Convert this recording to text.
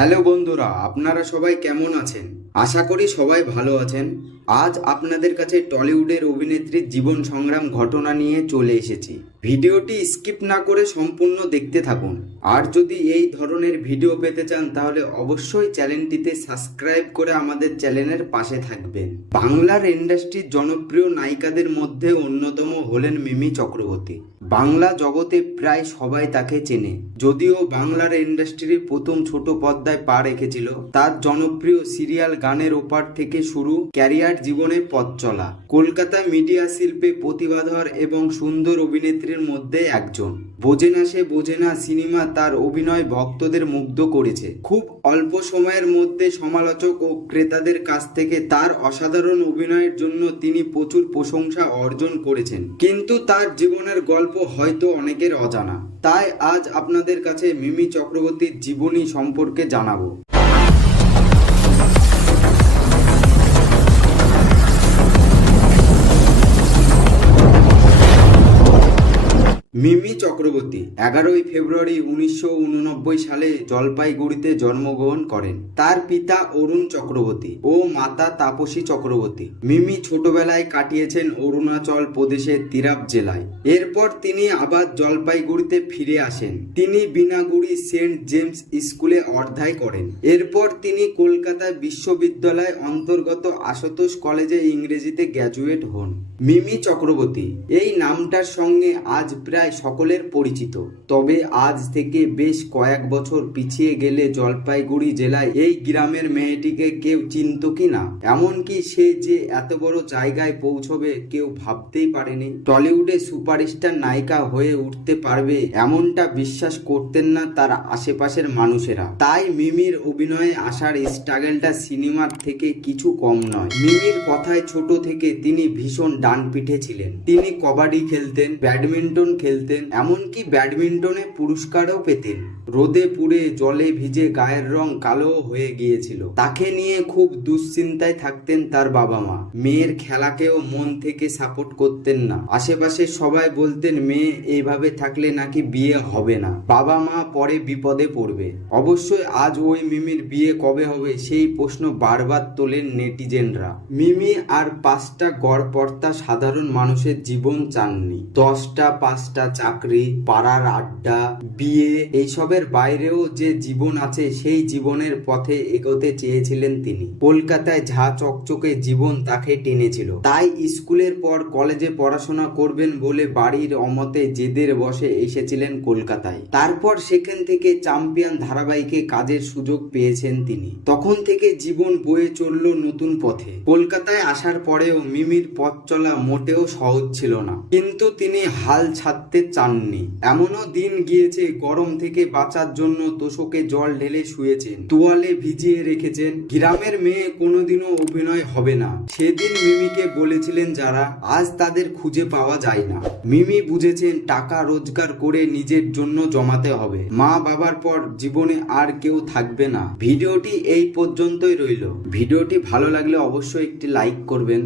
Hello বন্ধুরা, আপনারা সবাই কেমন আছেন? আশা করি সবাই ভালো আছেন। আজ আপনাদের কাছে টলিউডের অভিনেত্রীর জীবন সংগ্রাম ঘটনা নিয়ে চলে এসেছি। ভিডিওটি স্কিপ না করে সম্পূর্ণ দেখতে থাকুন। আর যদি এই ধরনের ভিডিও পেতে চান তাহলে অবশ্যই চ্যানেলটিতে সাবস্ক্রাইব করে আমাদের চ্যানেলের পাশে থাকবেন। বাংলার ইন্ডাস্ট্রির জনপ্রিয় নায়িকাদের মধ্যে অন্যতম হলেন মিমি চক্রবর্তী। বাংলা জগতে প্রায় সবাই তাকে চেনে। যদিও বাংলার ইন্ডাস্ট্রির প্রথম ছোট পর্দায় পা রেখেছিল, তার জনপ্রিয় সিরিয়াল গানের ওপার থেকে শুরু ক্যারিয়ার জীবনের পথ চলা। কলকাতা মিডিয়া শিল্পে প্রতিভাধর এবং সুন্দর অভিনেত্রীর মধ্যে একজন। বোঝে না সে বোঝে না সিনেমা তার অভিনয় ভক্তদের মুগ্ধ করেছে। খুব অল্প সময়ের মধ্যে সমালোচক ও ক্রেতাদের কাছ থেকে তার অসাধারণ অভিনয়ের জন্য তিনি প্রচুর প্রশংসা অর্জন করেছেন। কিন্তু তার জীবনের গল্প হয়তো অনেকের অজানা। তাই আজ আপনাদের কাছে মিমি চক্রবর্তীর জীবনী সম্পর্কে জানাবো। মিমি চক্রবর্তী 11ই ফেব্রুয়ারি 1989 সালে জলপাইগুড়িতে জন্মগ্রহণ করেন। তার পিতা অরুণ চক্রবর্তী ও মাতা তাপসী চক্রবর্তী। মিমি ছোটবেলায় কাটিয়েছেন অরুণাচল প্রদেশের তিরাপ জেলায়। এরপর তিনি আবার জলপাইগুড়িতে ফিরে আসেন। তিনি বিনাগুড়ি সেন্ট জেমস স্কুলে অধ্যায় করেন। এরপর তিনি কলকাতা বিশ্ববিদ্যালয় অন্তর্গত আশুতোষ কলেজে ইংরেজিতে গ্র্যাজুয়েট হন। মিমি চক্রবর্তী এই নামটার সঙ্গে আজ প্রায় সকলের পরিচিত। তবে আজ থেকে বেশ কয়েক বছর পিছিয়ে গেলে জলপাইগুড়ি জেলায় এই গ্রামের মেয়েটিকে কেউ চিনত কি না, এমনকি সে যে এত বড় জায়গায় পৌঁছবে কেউ ভাবতেই পারেনি। টলিউডে সুপারস্টার নায়িকা হয়ে উঠতে পারবে এমনটা বিশ্বাস করতেন না তার আশেপাশের মানুষেরা। তাই মিমির অভিনয়ে আসার স্ট্রাগলটা সিনেমার থেকে কিছু কম নয়। মিমির কথায় ছোট থেকে তিনি ভীষণ ডানপিঠে ছিলেন। তিনি কবাডি খেলতেন, ব্যাডমিন্টন খেলতেন, এমনকি ব্যাডমিন্টনে পুরস্কারও পেতেন। রোদে পুড়ে জলে ভিজে গায়ের রং কালো হয়ে গিয়েছিল। তাকে নিয়ে খুব দুশ্চিন্তায় থাকতেন তার বাবা মা। মেয়ের খেলাকেও মন থেকে সাপোর্ট করতেন না। আশেপাশে সবাই বলতেন মেয়ে এইভাবে থাকলে নাকি বিয়ে হবে না, বাবা মা পরে বিপদে পড়বে। অবশ্যই আজ ওই মিমির বিয়ে কবে হবে সেই প্রশ্ন বারবার তোলেন নেটিজেনরা। মিমি আর 5টা গড়পড়তা সাধারণ মানুষের জীবন চাননি। 10টা 5টা চাকরি, পাড়ার আড্ডা, বিয়ে, এইসবের বাইরেও যে জীবন আছে সেই জীবনের পথে এগোতে চেয়েছিলেন তিনি। কলকাতায় ঝা চকচকে জীবন তাকে টেনেছিল। তাই স্কুলের পর কলেজে পড়াশোনা করবেন বলে বাড়ির অমতে জেদের বসে এসেছিলেন কলকাতায়। তারপর সেখান থেকে চ্যাম্পিয়ন ধারাবাহিকে কাজের সুযোগ পেয়েছেন তিনি। তখন থেকে জীবন বয়ে চলল নতুন পথে। কলকাতায় আসার পরেও মিমির পথ চলা মোটেও সহজ ছিল না, কিন্তু তিনি হাল ছাড়তে চাননি। এমনও দিন গিয়েছে গরম থেকে বাঁচার জন্য তোষকে জল ঢেলে শুয়েছেন, তোয়ালে ভিজিয়ে রেখেছেন। গ্রামের মেয়ে কোনোদিনও অভিনয় হবে না সেদিন মিমিকে বলেছিলেন যারা, আজ তাদের খুঁজে পাওয়া যায় না। মিমি বুঝেছেন টাকা রোজগার করে নিজের জন্য জমাতে হবে। মা বাবার পর জীবনে আর কেউ থাকবে না। ভিডিওটি এই পর্যন্তই রইল। ভিডিওটি ভালো লাগলে অবশ্যই একটি লাইক করবেন।